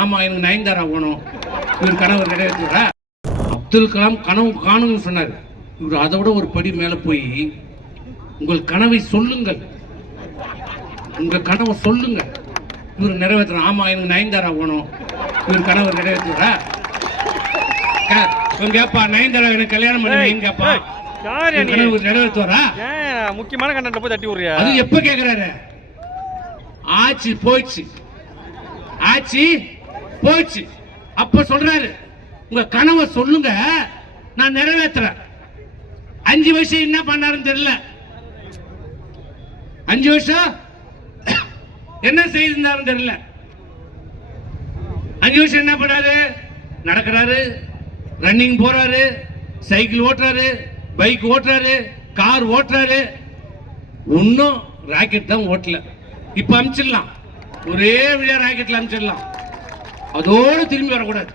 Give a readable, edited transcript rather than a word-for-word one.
ஆமா எனக்கு நயன்தாரா போகணும். இவர் கனவு நிறைவேற்றுவாரா? அப்துல் கலாம் கனவு காணும்னு சொன்னார். இவர் அதை விட ஒரு படி மேல போய் உங்கள் கனவை சொல்லுங்கள், உங்க கனவை சொல்லுங்க. இவர் நிறைவேற்றுற ஆமா எனக்கு நயன்தாரா போகணும். இவர் கனவு நிறைவேற்றுவாரா? கேப்பா நயன்தாரா எனக்கு கல்யாணம் பண்ணி கேப்பா நிறைவேற்றுவாரா? முக்கியமான கண்டென்ட் போய் தட்டி விடுறியா? அது எப்ப கேக்குறாரு? ஆட்சி போயிடுச்சு, ஆட்சி போயிடுச்சு. அப்ப சொல்றாரு உங்க கனவை சொல்லுங்க நான் நிறைவேற்றுறேன். 5 வருஷம் என்ன பண்ணாருன்னு தெரியல. 5 வருஷம் என்ன செய்திருந்தாருன்னு தெரியல. 5 வருஷம் என்ன பண்ணாரு? நடக்கிறாரு, ரன்னிங் போறாரு, சைக்கிள் ஓட்டுறாரு, பைக் ஓட்டுறாரு, கார் ஓட்டுறாரு. ஒன்னும் ராக்கெட் தான் ஓட்டல. இப்ப அமிச்சிடலாம், ஒரே வழியா ராக்கெட்ல அமிச்சிடலாம். அதோடு திரும்பி வரக்கூடாது.